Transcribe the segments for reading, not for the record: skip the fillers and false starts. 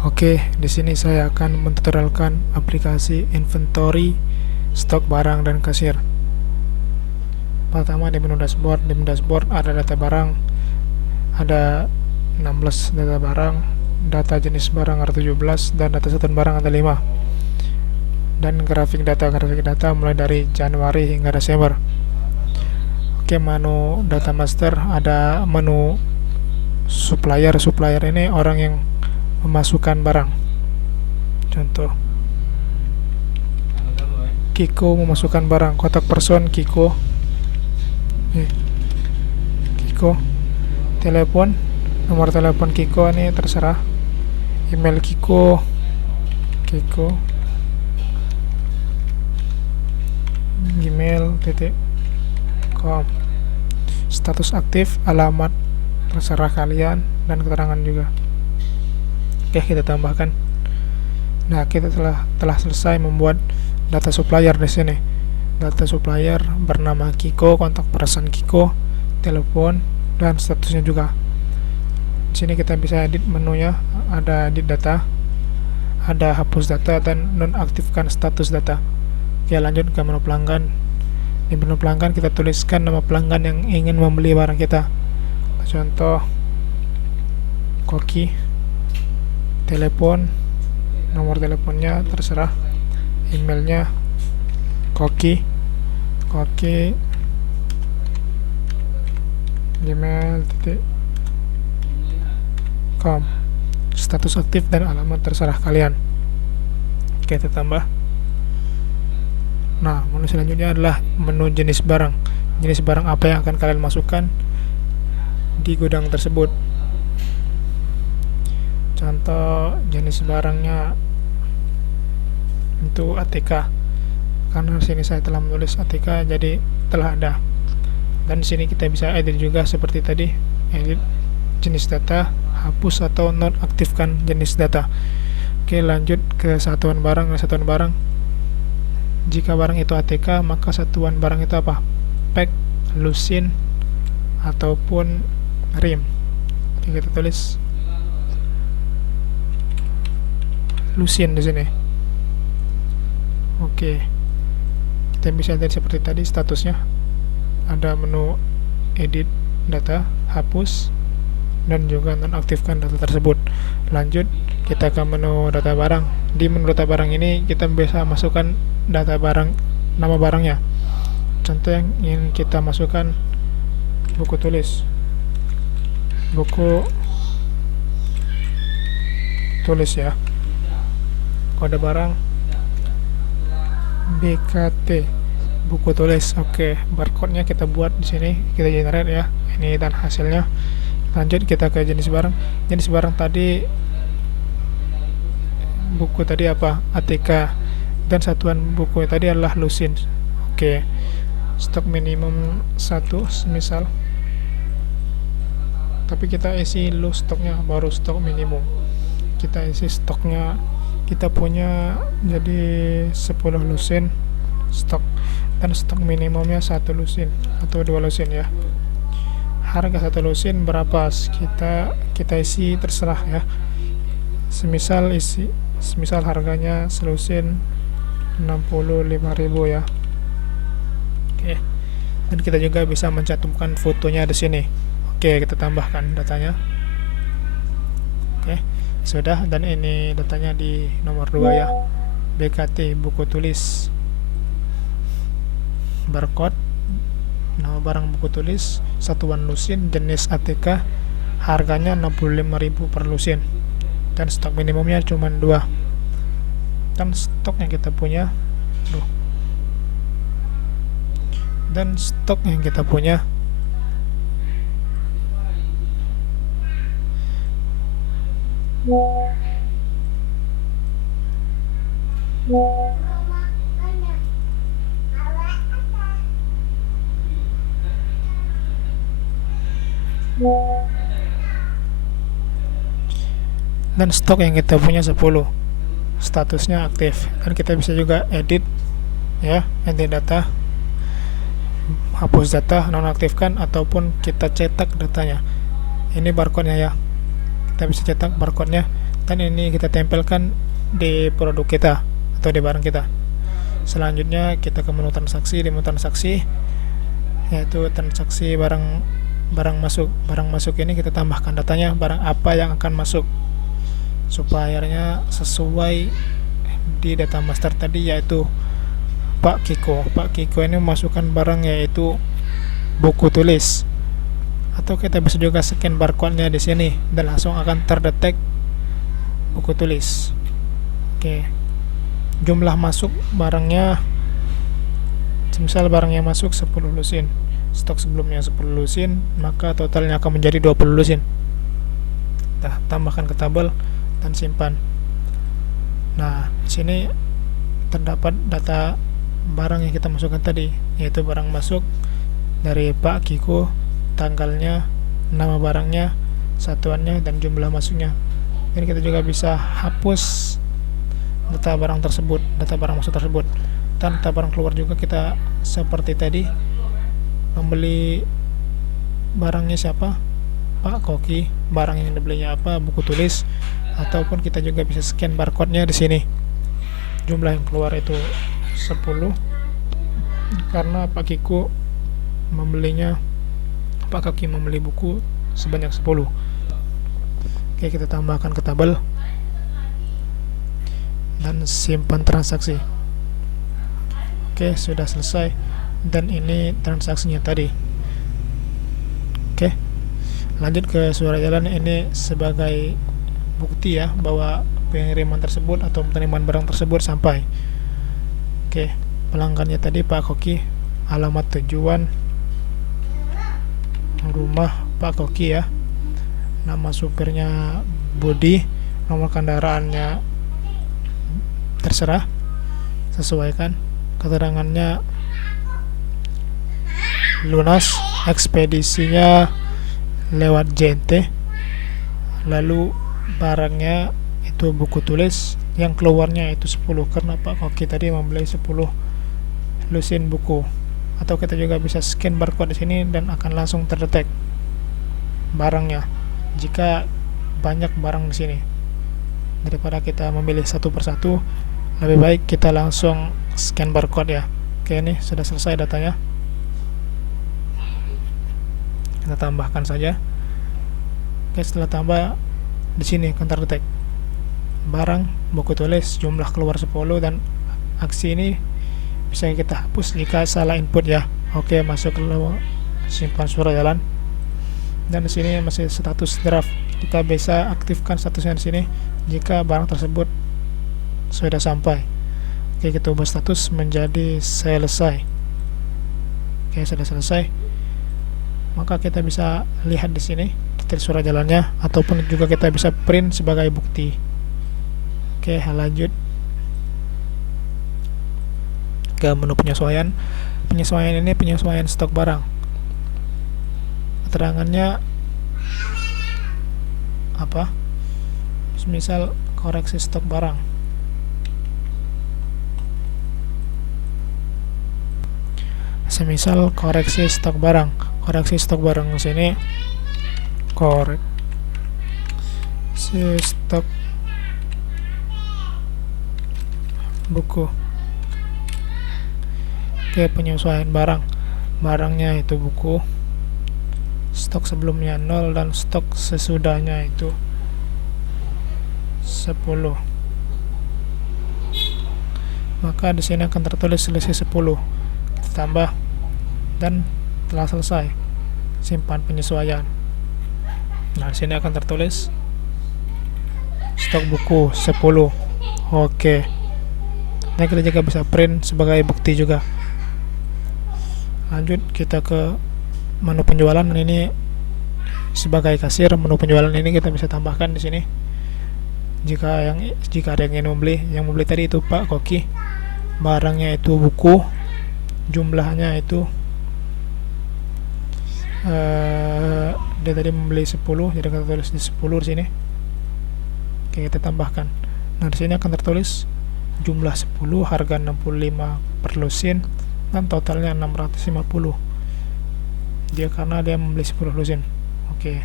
Oke, di sini saya akan mentutorialkan aplikasi inventory, stok barang dan kasir. Pertama di menu dashboard ada data barang, ada 16 data barang, data jenis barang ada 17 dan data satuan barang ada 5. Dan grafik data mulai dari Januari hingga Desember. Oke, menu data master ada menu supplier ini orang yang memasukkan barang. Contoh Kiko memasukkan barang, kotak person Kiko. Kiko. Telepon, nomor telepon Kiko ini terserah. Email Kiko. Gmail.com. Status aktif, alamat terserah kalian, dan keterangan juga. Oke, kita tambahkan. Nah, kita telah selesai membuat data supplier di sini. Data supplier bernama Kiko, kontak person Kiko, telepon, dan statusnya juga. Di sini kita bisa edit menunya, ada edit data, ada hapus data, dan nonaktifkan status data. Oke, lanjut ke menu pelanggan. Di menu pelanggan kita tuliskan nama pelanggan yang ingin membeli barang kita. Contoh Koki, telepon, nomor teleponnya terserah, emailnya koki gmail.com, status aktif dan alamat terserah kalian. Oke, kita tambah. Nah, menu selanjutnya adalah menu jenis barang apa yang akan kalian masukkan di gudang tersebut. Contoh jenis barangnya itu ATK, karena sini saya telah menulis ATK jadi telah ada. Dan sini kita bisa edit juga seperti tadi, edit jenis data, hapus atau nonaktifkan jenis data. Oke, lanjut ke satuan barang. Jika barang itu ATK, maka satuan barang itu apa? Pack, lusin, ataupun rim. Oke, kita tulis lusin di sini. Oke, kita bisa lihat seperti tadi statusnya. Ada menu edit data, hapus, dan juga nonaktifkan data tersebut. Lanjut kita ke menu data barang. Di menu data barang ini kita bisa masukkan data barang, nama barangnya. Contoh yang ingin kita masukkan buku tulis ya, kode barang BKT, buku tulis. Oke, barcode-nya kita buat di sini, kita generate ya. Ini dan hasilnya. Lanjut kita ke jenis barang. Jenis barang tadi buku tadi apa? ATK, dan satuan buku tadi adalah lusin. Oke. Stok minimum 1 misal. Tapi kita isi dulu stoknya, baru stok minimum. Kita isi stoknya, kita punya jadi 10 lusin stok, dan stok minimumnya 1 lusin atau 2 lusin ya. Harga 1 lusin berapa? Kita isi terserah ya. Semisal harganya selusin 65.000 ya. Oke. Dan kita juga bisa mencantumkan fotonya di sini. Oke, kita tambahkan datanya. Oke, sudah. Dan ini datanya di nomor 2 ya. BKT, buku tulis, barcode, nama barang buku tulis, satuan lusin, jenis ATK, harganya 65.000 per lusin, dan stok minimumnya cuma 2. Dan stok yang kita punya dan stok yang kita punya 10, statusnya aktif. Dan kita bisa juga edit ya, edit data, hapus data, nonaktifkan, ataupun kita cetak datanya. Ini barcode-nya ya, kita bisa cetak barcode-nya, dan ini kita tempelkan di produk kita atau di barang kita. Selanjutnya kita ke menu transaksi. Di menu transaksi yaitu transaksi barang masuk ini kita tambahkan datanya, barang apa yang akan masuk supaya sesuai di data master tadi, yaitu Pak Kiko ini memasukkan barang yaitu buku tulis, atau kita bisa juga scan barcode-nya di sini dan langsung akan terdetek buku tulis. Oke. Jumlah masuk barangnya, misal barangnya masuk 10 lusin, stok sebelumnya 10 lusin, maka totalnya akan menjadi 20 lusin. Nah, tambahkan ke tabel dan simpan. Nah, di sini terdapat data barang yang kita masukkan tadi, yaitu barang masuk dari Pak Kiko, tanggalnya, nama barangnya, satuannya, dan jumlah masuknya. Jadi kita juga bisa hapus data barang tersebut, data barang masuk tersebut, dan data barang keluar juga. Kita seperti tadi membeli barangnya siapa, Pak Koki, barang yang dibelinya apa, buku tulis, ataupun kita juga bisa scan barcode-nya di sini. Jumlah yang keluar itu 10 karena Pak Koki membeli buku sebanyak 10. Oke, kita tambahkan ke tabel dan simpan transaksi. Oke, sudah selesai, dan ini transaksinya tadi. Oke, lanjut ke surat jalan. Ini sebagai bukti ya bahwa pengiriman tersebut atau penerimaan barang tersebut sampai. Oke, pelanggannya tadi Pak Koki, alamat tujuan rumah Pak Koki ya, nama supirnya Budi, nomor kendaraannya terserah, sesuaikan, keterangannya lunas, ekspedisinya lewat JNT, lalu barangnya itu buku tulis, yang keluarnya itu 10 karena Pak Koki tadi membeli 10 lusin buku. Atau kita juga bisa scan barcode di sini dan akan langsung terdetek barangnya jika banyak barang di sini. Daripada kita memilih satu persatu, lebih baik kita langsung scan barcode ya. Oke, ini sudah selesai datanya. Kita tambahkan saja. Oke, setelah tambah, di sini akan terdetek barang, buku tulis, jumlah keluar 10, dan aksi ini bisa kita hapus jika salah input ya. Oke, masuk ke simpan surat jalan, dan di sini masih status draft. Kita bisa aktifkan statusnya di sini jika barang tersebut sudah sampai. Oke, kita ubah status menjadi selesai. Oke, sudah selesai. Maka kita bisa lihat di sini detail surat jalannya, ataupun juga kita bisa print sebagai bukti. Oke, lanjut ke menu penyesuaian. Penyesuaian ini penyesuaian stok barang. Keterangannya apa? Misal koreksi stok barang. Semisal koreksi stok barang. Koreksi stok barang di sini koreksi stok buku. Oke, penyesuaian barang. Barangnya itu buku. Stok sebelumnya 0 dan stok sesudahnya itu 10. Maka di sini akan tertulis selisih 10. Kita tambah dan telah selesai. Simpan penyesuaian. Nah, di sini akan tertulis stok buku 10. Oke. Nah, kita juga bisa print sebagai bukti juga. Lanjut kita ke menu penjualan. Ini sebagai kasir, menu penjualan ini kita bisa tambahkan di sini. Jika ada yang ingin membeli, yang membeli tadi itu Pak Koki, barangnya itu buku, jumlahnya itu dia tadi membeli 10, jadi kita tulis di 10 di sini. Oke, kita tambahkan. Nah, di sini akan tertulis jumlah 10, harga 65 per lusin, dan totalnya 650. Karena dia membeli 10 lusin. Oke.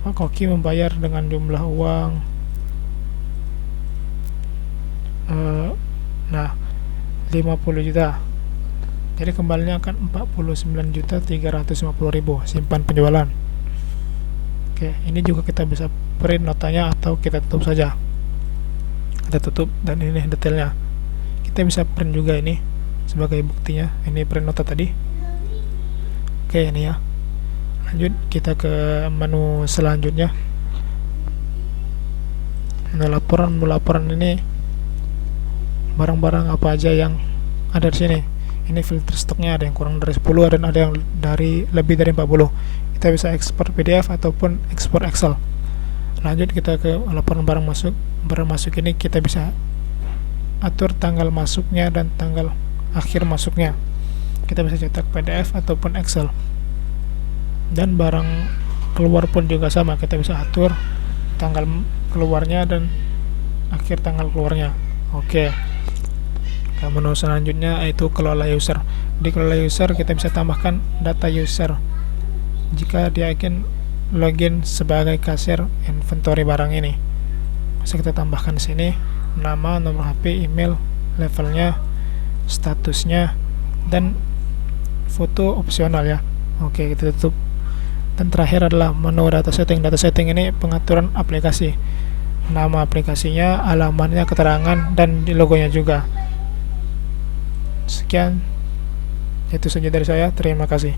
Pak Koki membayar dengan jumlah uang nah 50 juta, jadi kembalinya akan 49.350.000 simpan penjualan. Oke, ini juga kita bisa print notanya atau kita tutup saja. Kita tutup, dan ini detailnya. Kita bisa print juga ini sebagai buktinya. Ini print nota tadi. Oke, ini ya. Lanjut kita ke menu selanjutnya. Nah, laporan ini barang-barang apa aja yang ada di sini. Ini filter stoknya, ada yang kurang dari 10 dan ada yang lebih dari 40. Kita bisa ekspor PDF ataupun ekspor Excel. Lanjut kita ke laporan barang masuk. Barang masuk ini kita bisa atur tanggal masuknya dan tanggal akhir masuknya. Kita bisa cetak PDF ataupun Excel. Dan barang keluar pun juga sama, kita bisa atur tanggal keluarnya dan akhir tanggal keluarnya. Oke. Menu selanjutnya yaitu kelola user. Di kelola user kita bisa tambahkan data user jika dia ingin login sebagai kasir inventory barang ini. Bisa kita tambahkan di sini nama, nomor HP, email, levelnya, statusnya, dan foto opsional ya. Oke, kita tutup. Dan terakhir adalah menu data setting. Data setting ini pengaturan aplikasi, nama aplikasinya, alamatnya, keterangan, dan di logonya juga. Sekian, itu saja dari saya. Terima kasih.